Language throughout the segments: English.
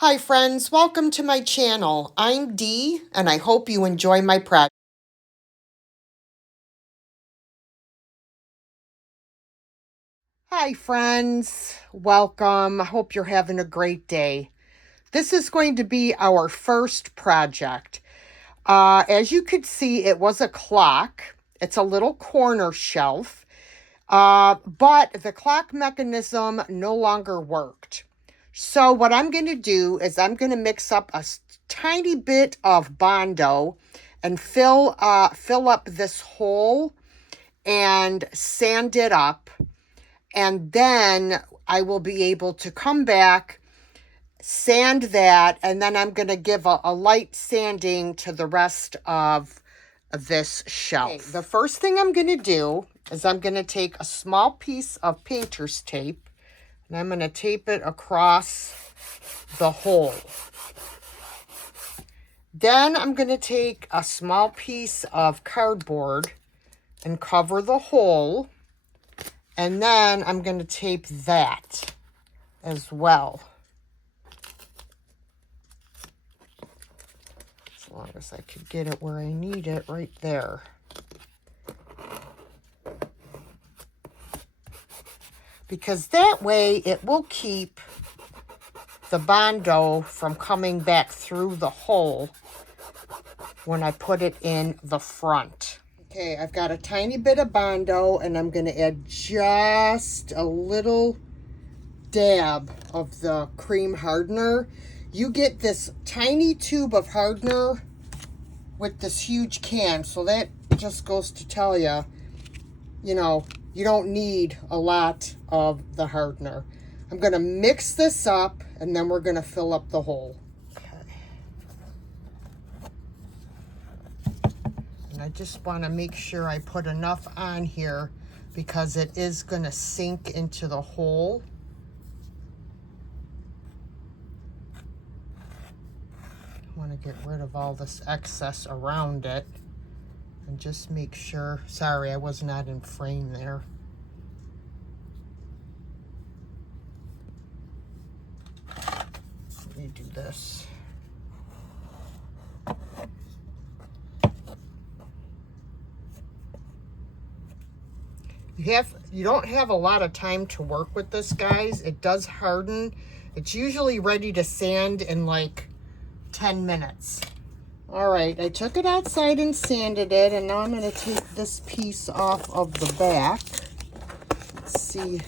Hi friends, welcome to my channel. I'm Dee and I hope you enjoy my project. Hi friends, welcome. I hope you're having a great day. This is going to be our first project. As you could see, it was a clock. It's a little corner shelf, but the clock mechanism no longer worked. So what I'm going to do is I'm going to mix up a tiny bit of Bondo and fill up this hole and sand it up. And then I will be able to come back, sand that, and then I'm going to give a light sanding to the rest of this shelf. Okay, the first thing I'm going to do is I'm going to take a small piece of painter's tape and I'm going to tape it across the hole. Then I'm going to take a small piece of cardboard and cover the hole. And then I'm going to tape that as well. As long as I could get it where I need it, right there. Because that way it will keep the Bondo from coming back through the hole when I put it in the front. Okay, I've got a tiny bit of Bondo and I'm going to add just a little dab of the cream hardener. You get this tiny tube of hardener with this huge can, so that just goes to tell you, you know, you don't need a lot of the hardener. I'm going to mix this up and then we're going to fill up the hole. Okay. And I just want to make sure I put enough on here because it is going to sink into the hole. I want to get rid of all this excess around it and just make sure. Sorry, I was not in frame there. Let me do this. You don't have a lot of time to work with this, guys. It does harden. It's usually ready to sand in like 10 minutes. All right, I took it outside and sanded it, and now I'm going to take this piece off of the back. Let's see.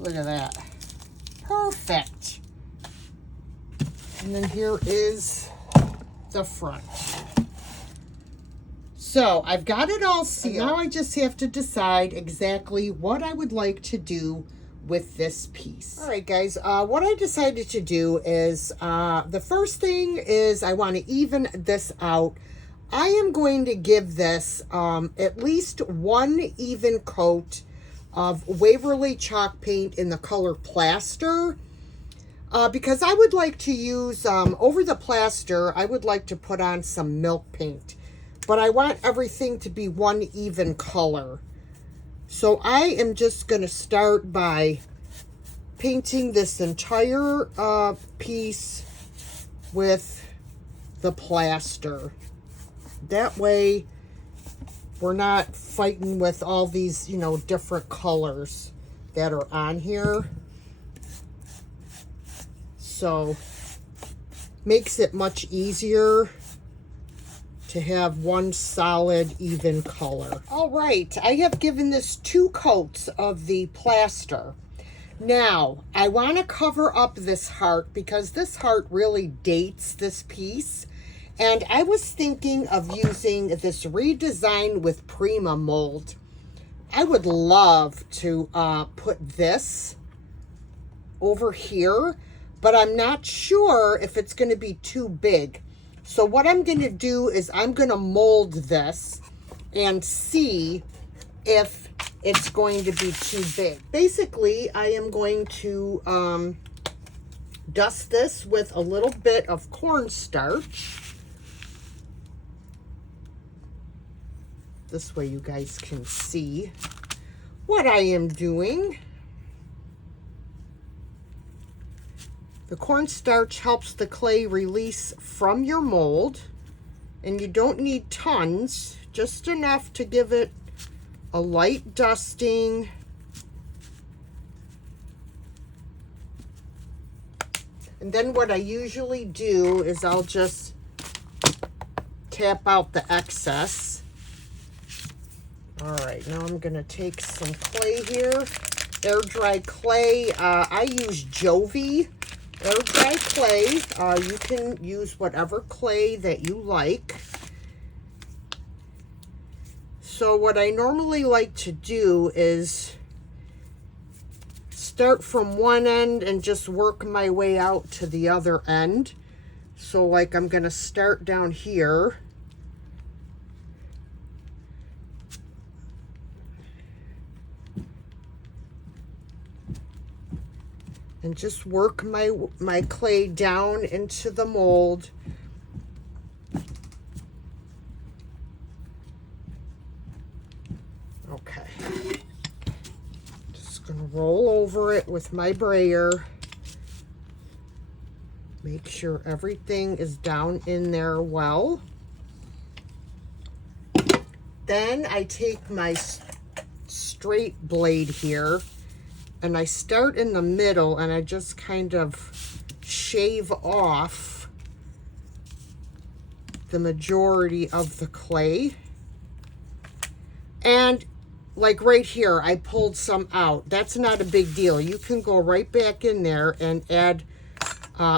Look at that. Perfect. And then here is the front. So I've got it all sealed. Now I just have to decide exactly what I would like to do with this piece. All right, guys, what I decided to do is, the first thing is I want to even this out. I am going to give this at least one even coat of Waverly chalk paint in the color Plaster, because I would like to use, over the plaster, I would like to put on some milk paint, but I want everything to be one even color. So I am just going to start by painting this entire piece with the Plaster. That way we're not fighting with all these, you know, different colors that are on here. So makes it much easier to have one solid even color. All right, I have given this 2 coats of the Plaster. Now, I want to cover up this heart because this heart really dates this piece. And I was thinking of using this Redesign with Prima mold. I would love to put this over here, but I'm not sure if it's going to be too big. So what I'm going to do is I'm going to mold this and see if it's going to be too big. Basically, I am going to dust this with a little bit of cornstarch. This way you guys can see what I am doing. The cornstarch helps the clay release from your mold, and you don't need tons, just enough to give it a light dusting. And then what I usually do is I'll just tap out the excess. All right, now I'm gonna take some clay here, air dry clay. I use Jovi air dry clay. You can use whatever clay that you like. So what I normally like to do is start from one end and just work my way out to the other end. So like I'm gonna start down here. And just work my clay down into the mold. Okay. Just gonna roll over it with my brayer. Make sure everything is down in there well. Then I take my straight blade here and I start in the middle and I just kind of shave off the majority of the clay. And like right here, I pulled some out. That's not a big deal. You can go right back in there and add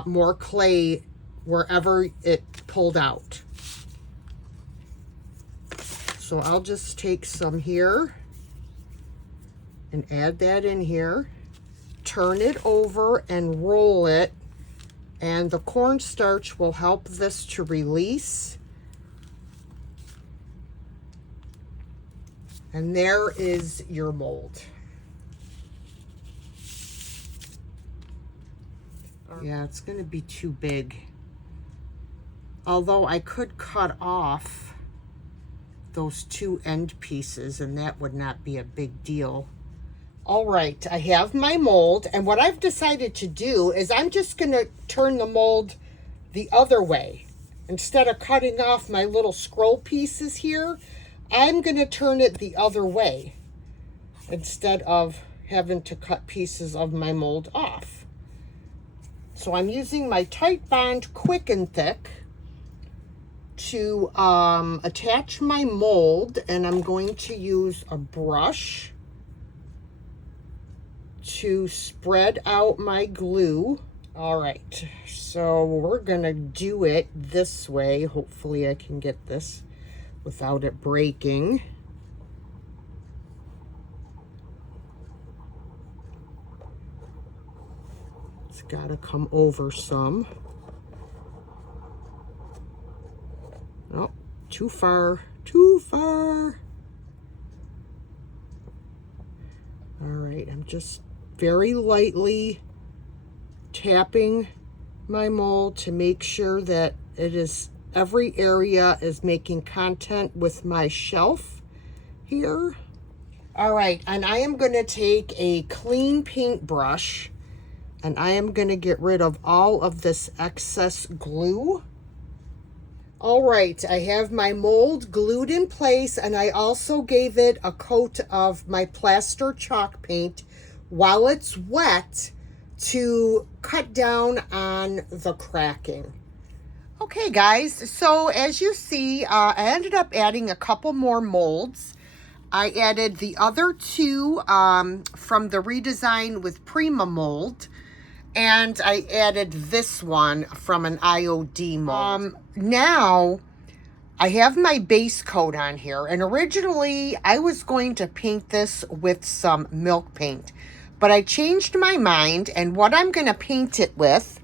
more clay wherever it pulled out. So I'll just take some here and add that in here, turn it over and roll it, and the cornstarch will help this to release. And there is your mold. Yeah, it's gonna be too big. Although I could cut off those two end pieces and that would not be a big deal. All right, I have my mold, and what I've decided to do is I'm just gonna turn the mold the other way. Instead of cutting off my little scroll pieces here, I'm gonna turn it the other way instead of having to cut pieces of my mold off. So I'm using my Titebond Quick and Thick to attach my mold, and I'm going to use a brush to spread out my glue. All right, so we're gonna do it this way. Hopefully I can get this without it breaking. It's gotta come over some. Oh, too far, too far. All right, I'm just very lightly tapping my mold to make sure that it is, every area is making contact with my shelf here. All right, and I am going to take a clean paintbrush and I am going to get rid of all of this excess glue. All right, I have my mold glued in place, and I also gave it a coat of my plaster chalk paint while it's wet to cut down on the cracking. Okay guys, so as you see, I ended up adding a couple more molds. I added the other two from the Redesign with Prima mold, and I added this one from an IOD mold. Now I have my base coat on here, and originally I was going to paint this with some milk paint, but I changed my mind, and what I'm going to paint it with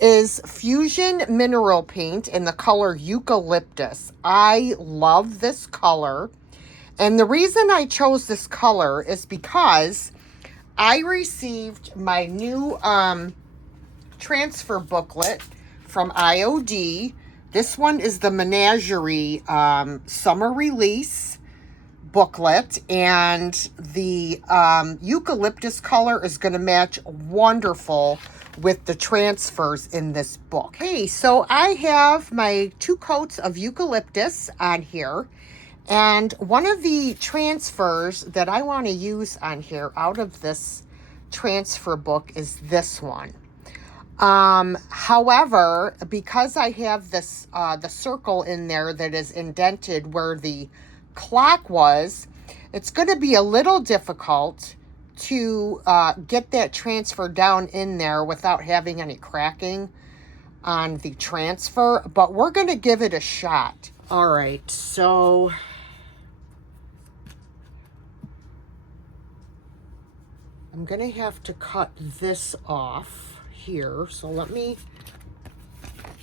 is Fusion Mineral Paint in the color Eucalyptus. I love this color, and the reason I chose this color is because I received my new transfer booklet from IOD. This one is the Menagerie summer release booklet, and the eucalyptus color is going to match wonderful with the transfers in this book. Okay, so I have my 2 coats of eucalyptus on here, and one of the transfers that I want to use on here out of this transfer book is this one. However, because I have this, the circle in there that is indented where the clock was, it's going to be a little difficult to get that transfer down in there without having any cracking on the transfer, but we're going to give it a shot. All right, so I'm going to have to cut this off here. So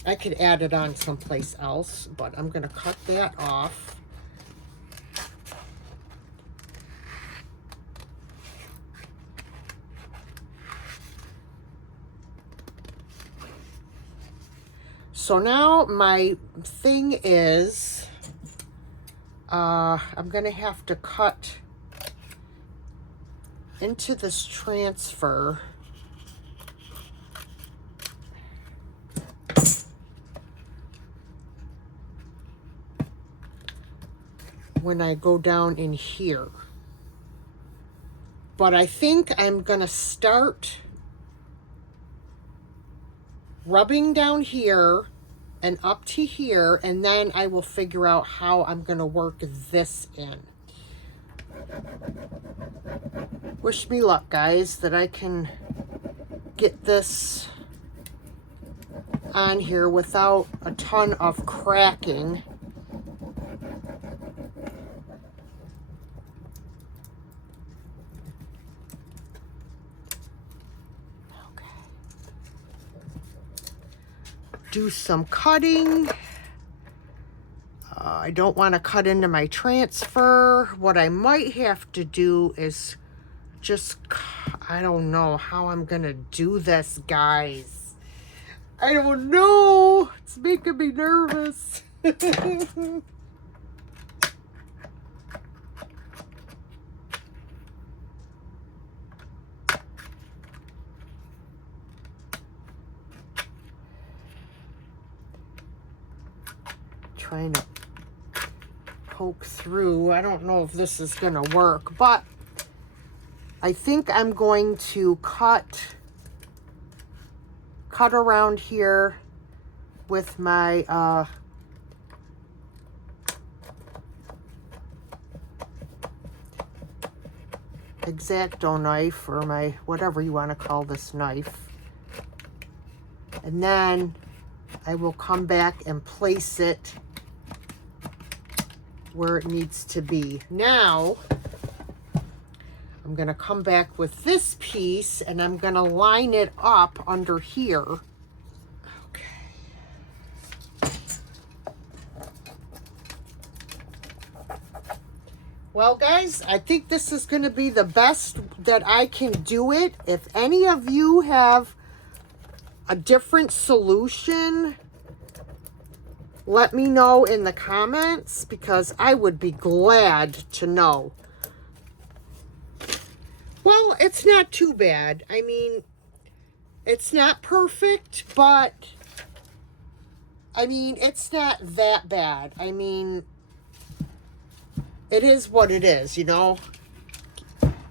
I could add it on someplace else, but I'm going to cut that off. So now my thing is, I'm going to have to cut into this transfer when I go down in here. But I think I'm going to start rubbing down here and up to here, and then I will figure out how I'm going to work this in. Wish me luck, guys, that I can get this on here without a ton of cracking. Do some cutting. I don't want to cut into my transfer. What I might have to do is just, I don't know how I'm going to do this, guys. I don't know. It's making me nervous. Trying to poke through. I don't know if this is going to work, but I think I'm going to cut around here with my X-Acto knife, or my whatever you want to call this knife, and then I will come back and place it where it needs to be. Now, I'm going to come back with this piece and I'm going to line it up under here. Okay. Well, guys, I think this is going to be the best that I can do it. If any of you have a different solution, let me know in the comments, because I would be glad to know. Well, it's not too bad. I mean, it's not perfect, but I mean, it's not that bad. I mean, it is what it is, you know.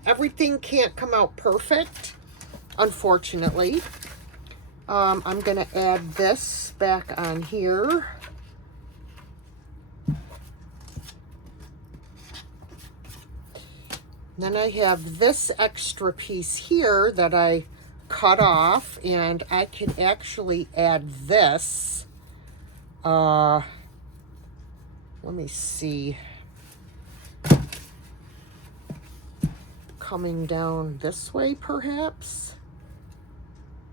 Everything can't come out perfect, unfortunately. I'm going to add this back on here. Then I have this extra piece here that I cut off, and I can actually add this. Let me see. Coming down this way, perhaps?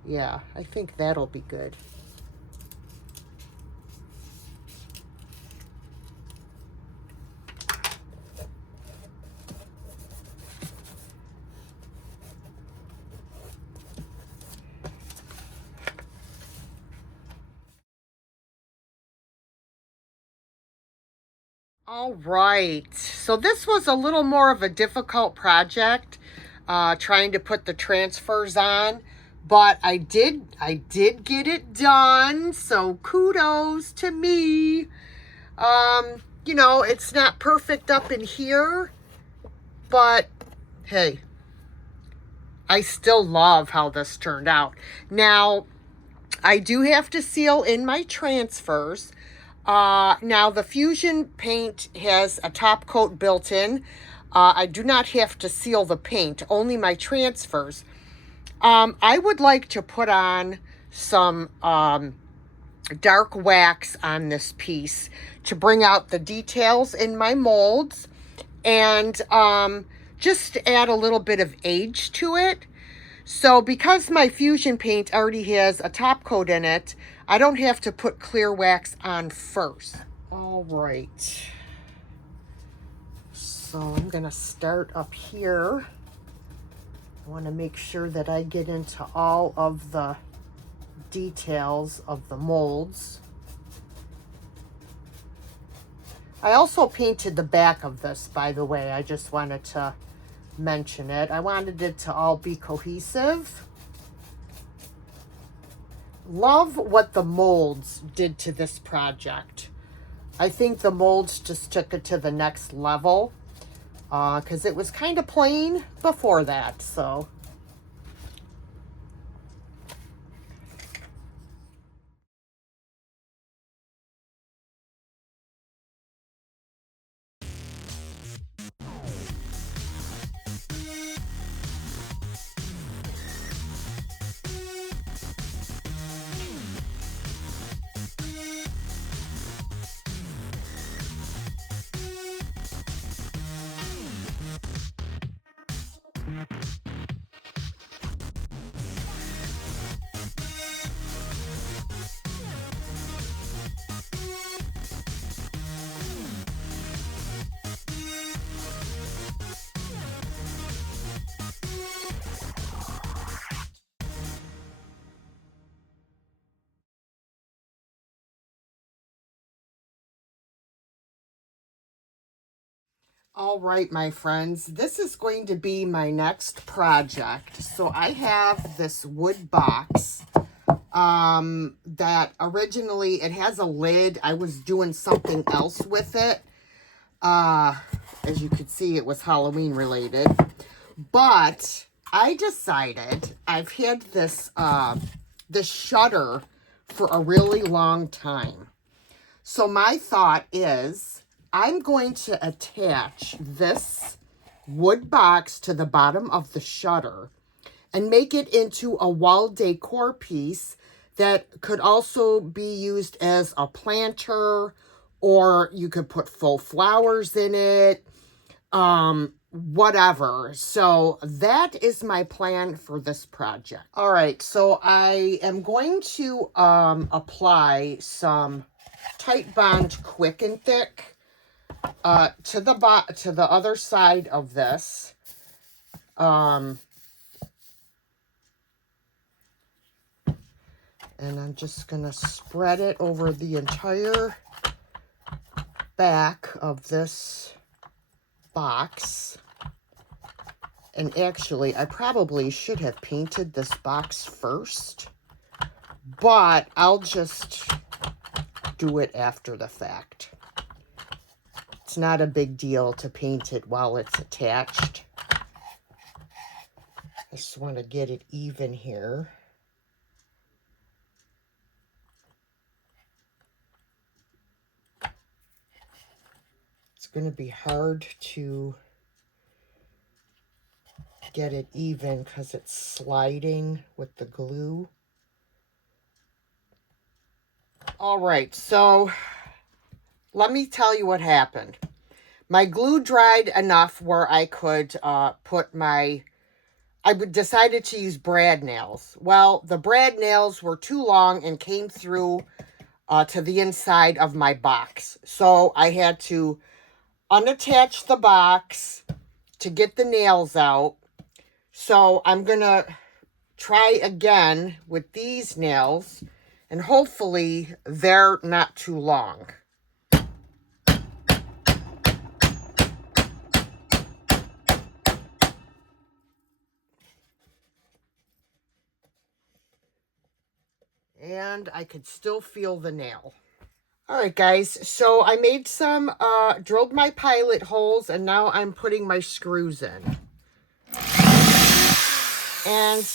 Yeah, I think that'll be good. All right, so this was a little more of a difficult project, trying to put the transfers on, but I did get it done, so kudos to me. You know, it's not perfect up in here, but hey, I still love how this turned out. Now, I do have to seal in my transfers. Now the Fusion paint has a top coat built in. I do not have to seal the paint, only my transfers. I would like to put on some dark wax on this piece to bring out the details in my molds and just add a little bit of age to it. So because my Fusion paint already has a top coat in it, I don't have to put clear wax on first. All right. So I'm gonna start up here. I wanna make sure that I get into all of the details of the molds. I also painted the back of this, by the way. I just wanted to mention it. I wanted it to all be cohesive. Love what the molds did to this project. I think the molds just took it to the next level because it was kind of plain before that. So all right, my friends, this is going to be my next project. So I have this wood box that originally it has a lid. I was doing something else with it. As you could see, it was Halloween related. But I decided I've had this this shutter for a really long time. So my thought is I'm going to attach this wood box to the bottom of the shutter and make it into a wall decor piece that could also be used as a planter, or you could put faux flowers in it, whatever. So that is my plan for this project. All right, so I am going to apply some Titebond Quick and Thick to the other side of this. And I'm just gonna spread it over the entire back of this box. And actually, I probably should have painted this box first, but I'll just do it after the fact. It's not a big deal to paint it while it's attached. I just want to get it even here. It's going to be hard to get it even because it's sliding with the glue. All right, so let me tell you what happened. My glue dried enough where I could put my... I decided to use brad nails. Well, the brad nails were too long and came through to the inside of my box. So I had to unattach the box to get the nails out. So I'm going to try again with these nails, and hopefully they're not too long. And I could still feel the nail. All right, guys, so I made some, drilled my pilot holes, and now I'm putting my screws in. And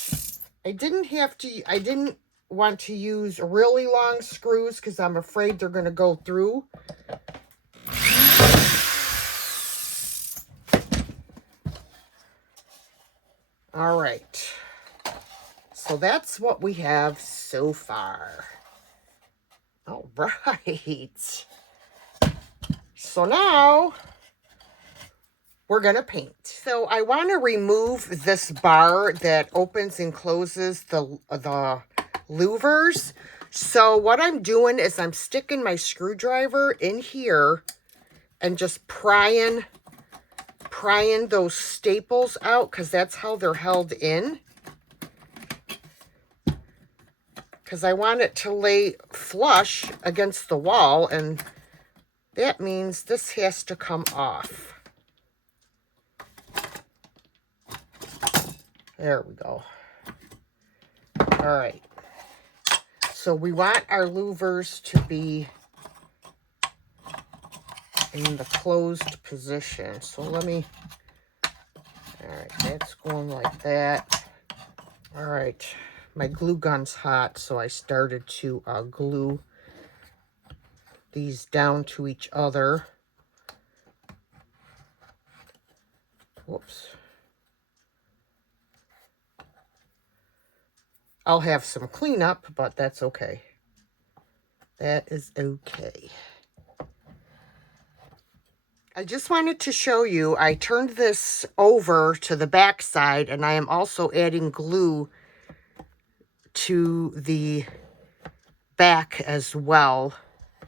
I didn't want to use really long screws because I'm afraid they're going to go through. All right. So that's what we have so far. All right. So now we're going to paint. So I want to remove this bar that opens and closes the louvers. So what I'm doing is I'm sticking my screwdriver in here and just prying those staples out, because that's how they're held in. Because I want it to lay flush against the wall, and that means this has to come off. There we go. All right. So we want our louvers to be in the closed position. So let me, all right, that's going like that. All right, my glue gun's hot, so I started to glue these down to each other. Whoops. I'll have some cleanup, but that's okay. That is okay. I just wanted to show you, I turned this over to the back side, and I am also adding glue to the back as well.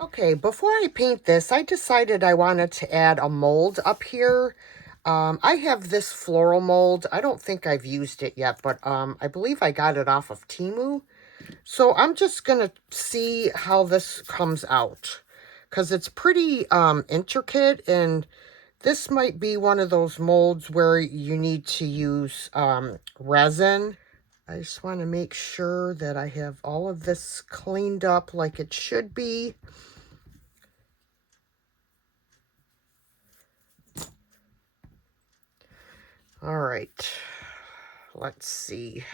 Okay, before I paint this, I decided I wanted to add a mold up here. I have this floral mold. I don't think I've used it yet, but I believe I got it off of Temo. So I'm just going to see how this comes out, because it's pretty intricate, and this might be one of those molds where you need to use resin. I just want to make sure that I have all of this cleaned up like it should be. All right, let's see.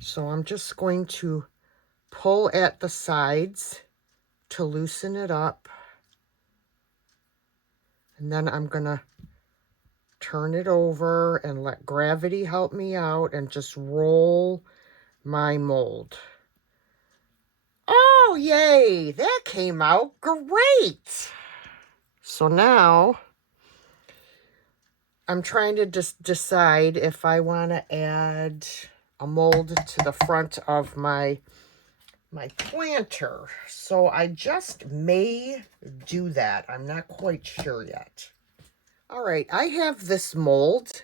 So I'm just going to pull at the sides to loosen it up. And then I'm going to turn it over and let gravity help me out and just roll my mold. Oh, yay! That came out great! So now I'm trying to just decide if I want to add a mold to the front of my planter. So I just may do that. I'm not quite sure yet. All right, I have this mold,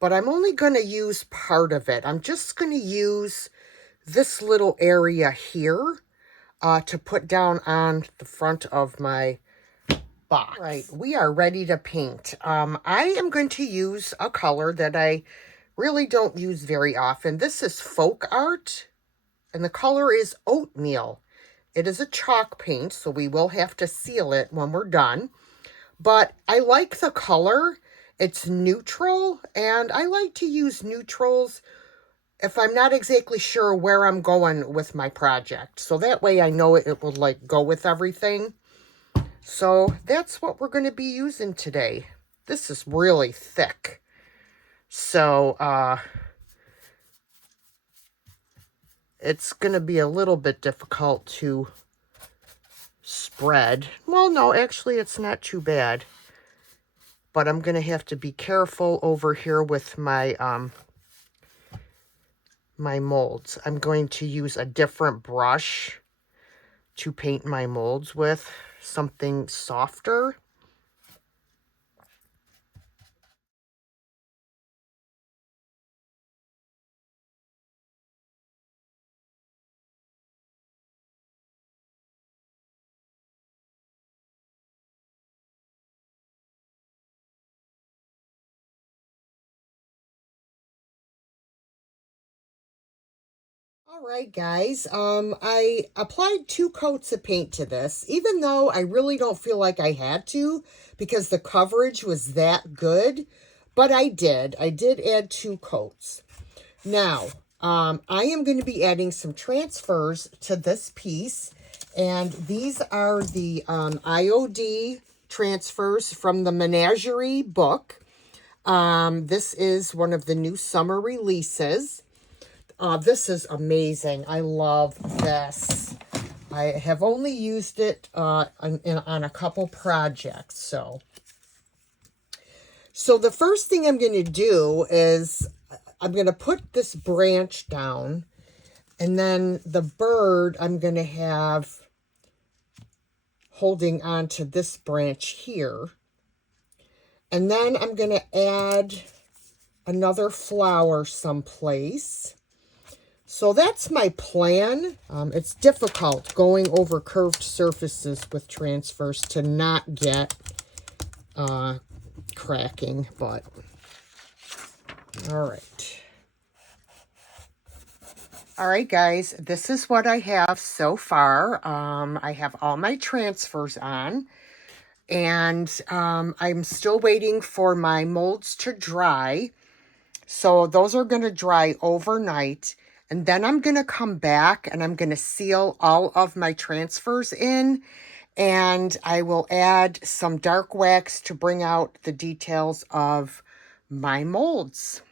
but I'm only going to use part of it. I'm just going to use this little area here to put down on the front of my box. All right, we are ready to paint. I am going to use a color that I really don't use very often. This is Folk Art, and the color is Oatmeal. It is a chalk paint, so we will have to seal it when we're done. But I like the color. It's neutral, and I like to use neutrals if I'm not exactly sure where I'm going with my project. So that way I know it will like go with everything. So that's what we're going to be using today. This is really thick. So it's going to be a little bit difficult to spread. Well, no, actually it's not too bad. But I'm going to have to be careful over here with my my molds. I'm going to use a different brush to paint my molds with, something softer. All right, guys, I applied 2 coats of paint to this, even though I really don't feel like I had to because the coverage was that good, but I did add 2 coats. Now, I am going to be adding some transfers to this piece, and these are the IOD transfers from the Menagerie book. This is one of the new summer releases. This is amazing. I love this. I have only used it on a couple projects. So the first thing I'm going to do is I'm going to put this branch down, and then the bird I'm going to have holding on to this branch here. And then I'm going to add another flower someplace. So that's my plan. It's difficult going over curved surfaces with transfers to not get cracking, but all right. All right, guys, this is what I have so far. I have all my transfers on, and I'm still waiting for my molds to dry. So those are going to dry overnight. And then I'm going to come back and I'm going to seal all of my transfers in. And I will add some dark wax to bring out the details of my molds.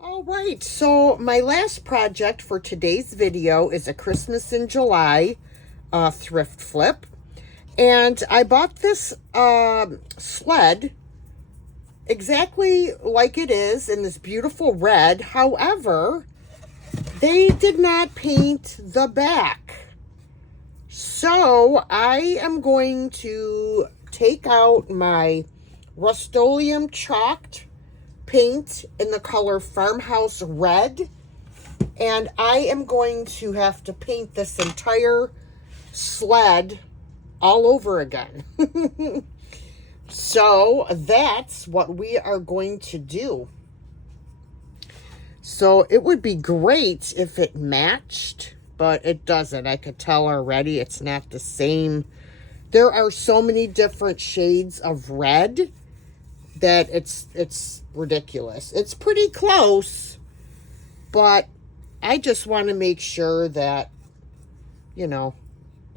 All right, so my last project for today's video is a Christmas in July thrift flip. And I bought this sled exactly like it is in this beautiful red. However, they did not paint the back. So I am going to take out my Rust-Oleum chalked paint in the color Farmhouse Red, and I am going to have to paint this entire sled all over again. So that's what we are going to do. So it would be great if it matched, but it doesn't. I could tell already it's not the same. There are so many different shades of red that it's ridiculous. It's pretty close, but I just want to make sure that, you know,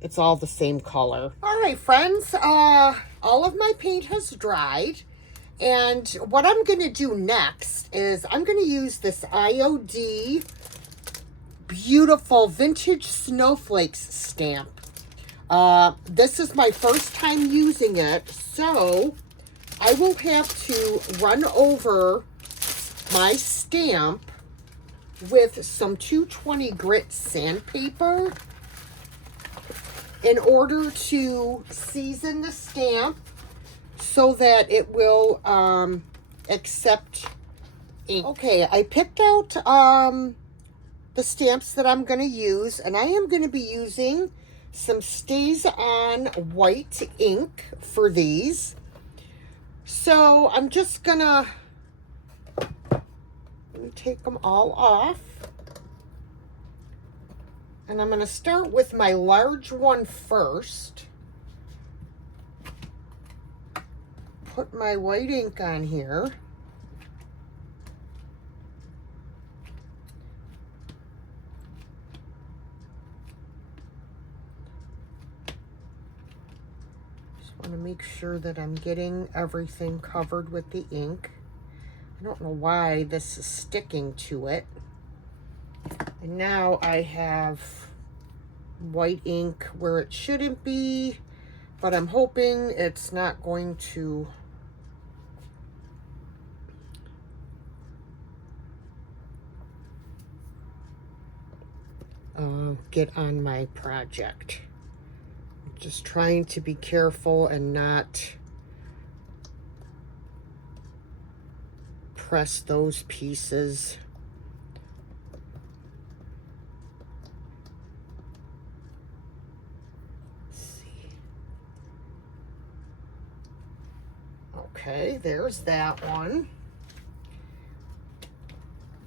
it's all the same color. All right, friends, all of my paint has dried, and what I'm going to do next is I'm going to use this IOD beautiful vintage snowflakes stamp. This is my first time using it, so I will have to run over my stamp with some 220 grit sandpaper in order to season the stamp so that it will accept ink. Okay, I picked out the stamps that I'm going to use, and I am going to be using some Stays On white ink for these. So I'm just gonna take them all off, and I'm gonna start with my large one first. Put my white ink on here. Want to make sure that I'm getting everything covered with the ink. I don't know why this is sticking to it. And now I have white ink where it shouldn't be, but I'm hoping it's not going to get on my project. Just trying to be careful and not press those pieces. Let's see. Okay, there's that one.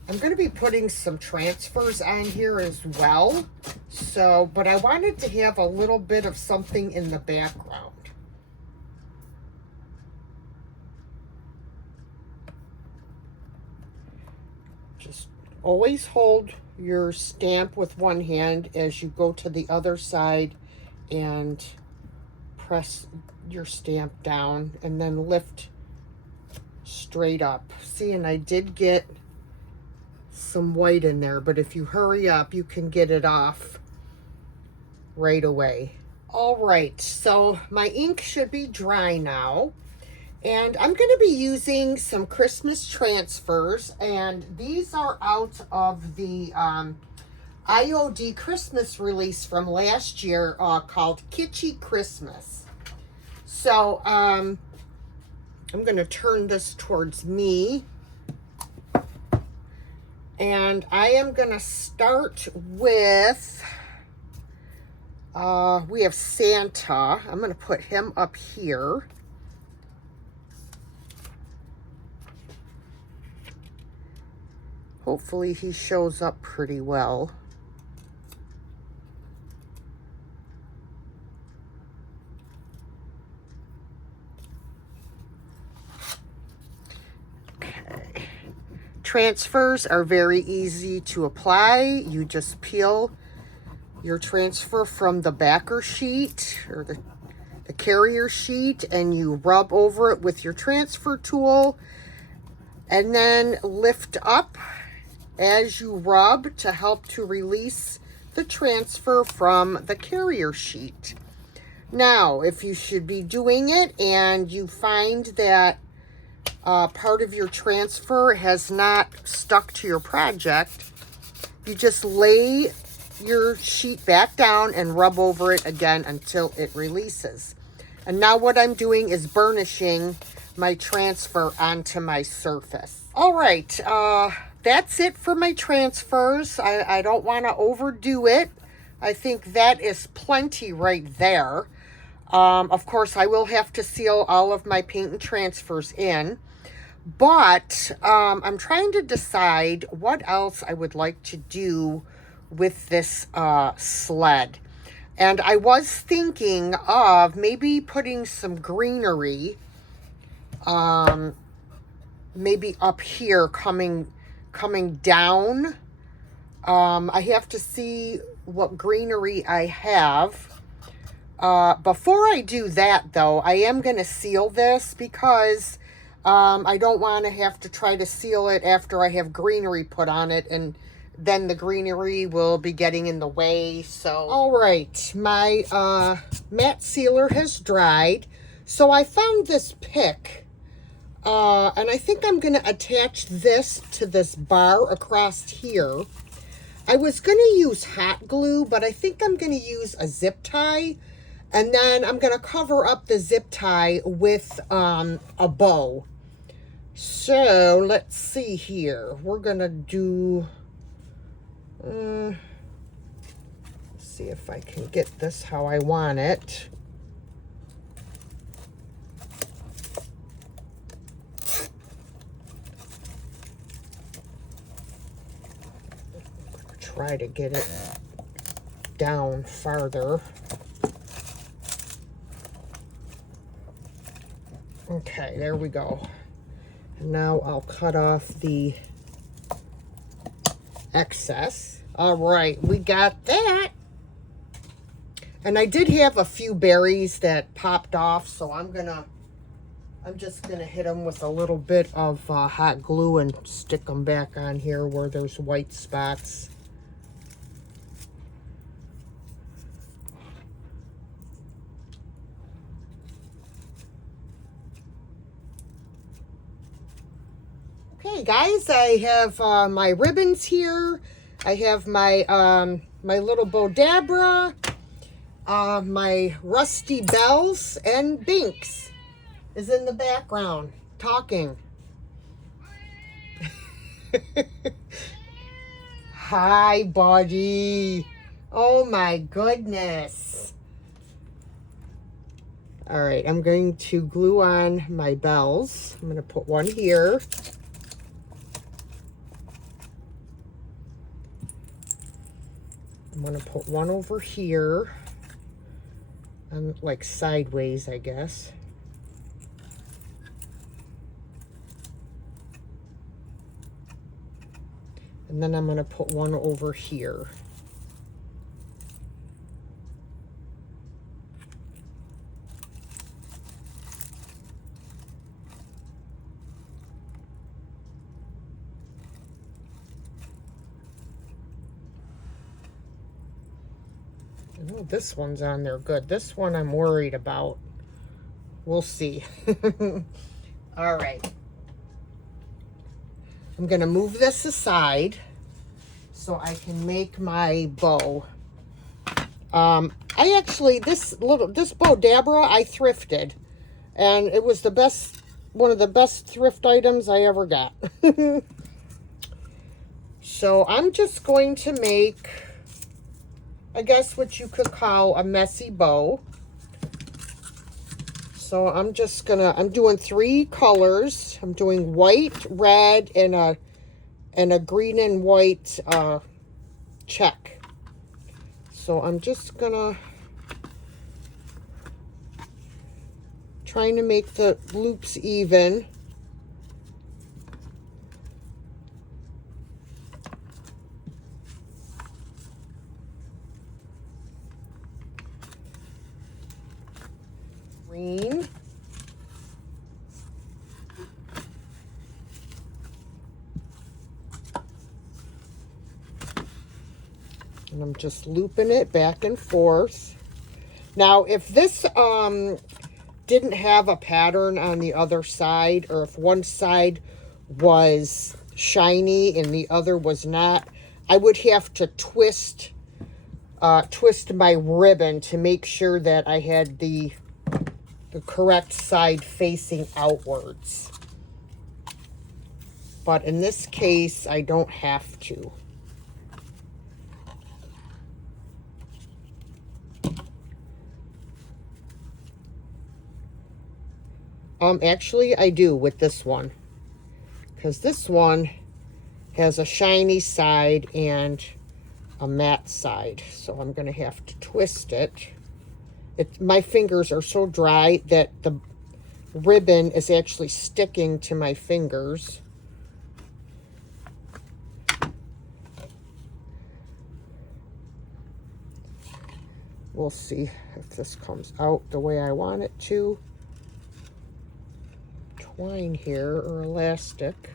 I'm going to be putting some transfers on here as well. So, but I wanted to have a little bit of something in the background. Just always hold your stamp with one hand as you go to the other side and press your stamp down and then lift straight up. See, and I did get some white in there, but if you hurry up, you can get it off right away. All right, so my ink should be dry now, and I'm going to be using some Christmas transfers, and these are out of the IOD Christmas release from last year called Kitschy Christmas. So I'm going to turn this towards me. And I am going to start with, we have Santa. I'm going to put him up here. Hopefully he shows up pretty well. Transfers are very easy to apply. You just peel your transfer from the backer sheet or the carrier sheet, and you rub over it with your transfer tool and then lift up as you rub to help to release the transfer from the carrier sheet. Now, if you should be doing it and you find that part of your transfer has not stuck to your project, you just lay your sheet back down and rub over it again until it releases. And now what I'm doing is burnishing my transfer onto my surface. All right, that's it for my transfers. I don't want to overdo it. I think that is plenty right there. Of course, I will have to seal all of my paint and transfers in. But I'm trying to decide what else I would like to do with this sled. And I was thinking of maybe putting some greenery, maybe up here coming down. I have to see what greenery I have. Before I do that, though, I am going to seal this because I don't want to have to try to seal it after I have greenery put on it, and then the greenery will be getting in the way. So, all right, my matte sealer has dried. So I found this pick, and I think I'm going to attach this to this bar across here. I was going to use hot glue, but I think I'm going to use a zip tie, and then I'm going to cover up the zip tie with a bow. So let's see here. We're going to do, let's see if I can get this how I want it. Try to get it down farther. Okay, there we go. And now I'll cut off the excess. All right, we got that. And I did have a few berries that popped off, so I'm just gonna hit them with a little bit of hot glue and stick them back on here where there's white spots. Okay, guys, I have my ribbons here. I have my my little Bodabra, my Rusty Bells, and Binks is in the background talking. Hi, buddy. Oh my goodness. All right, I'm going to glue on my bells. I'm going to put one here. I'm going to put one over here, and like sideways, I guess. And then I'm going to put one over here. Oh, this one's on there good. This one I'm worried about. We'll see. All right. I'm going to move this aside so I can make my bow. I actually, this Bodabra I thrifted, and it was the best, one of the best thrift items I ever got. So I'm just going to make, I guess what you could call a messy bow. So I'm just gonna, I'm doing 3 colors. I'm doing white, red, and a green and white check. So I'm just gonna, trying to make the loops even. Green. And I'm just looping it back and forth. Now, if this didn't have a pattern on the other side, or if one side was shiny and the other was not, I would have to twist my ribbon to make sure that I had the correct side facing outwards. But in this case, I don't have to. Actually, I do with this one, because this one has a shiny side and a matte side. So I'm going to have to twist it. My fingers are so dry that the ribbon is actually sticking to my fingers. We'll see if this comes out the way I want it to. Twine here, or elastic.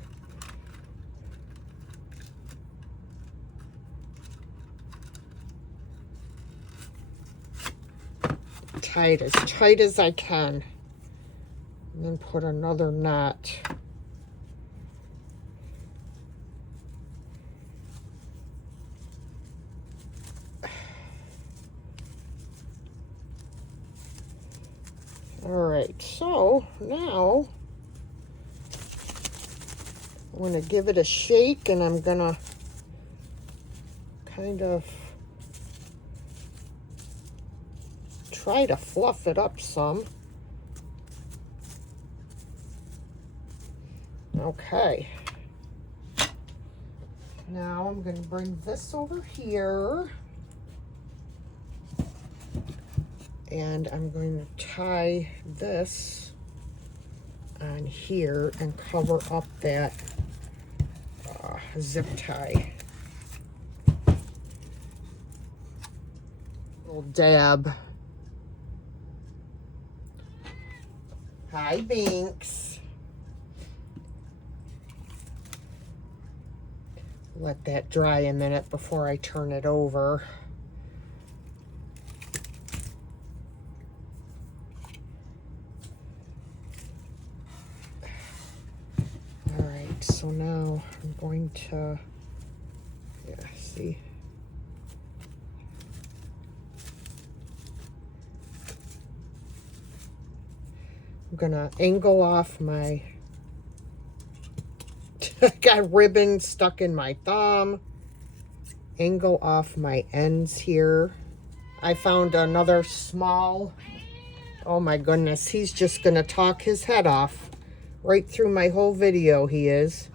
Tie it as tight as I can, and then put another knot. All right, so now I'm going to give it a shake, and I'm going to kind of try to fluff it up some. Okay. Now I'm going to bring this over here, and I'm going to tie this on here and cover up that zip tie. Little dab. Hi, Binks. Let that dry a minute before I turn it over. All right, so now I'm going to, yeah, see. I'm gonna angle off my, I got ribbon stuck in my thumb. Angle off my ends here. I found another small, oh my goodness, he's just gonna talk his head off right through my whole video, he is.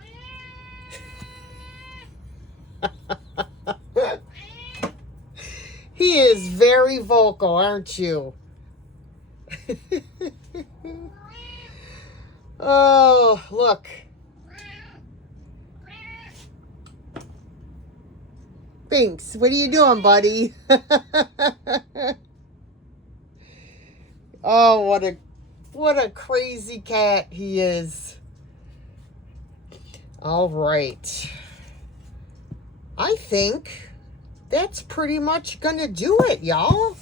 He is very vocal, aren't you? Oh, look. Binks, what are you doing, buddy? Oh, what a crazy cat he is. All right. I think that's pretty much gonna do it, y'all.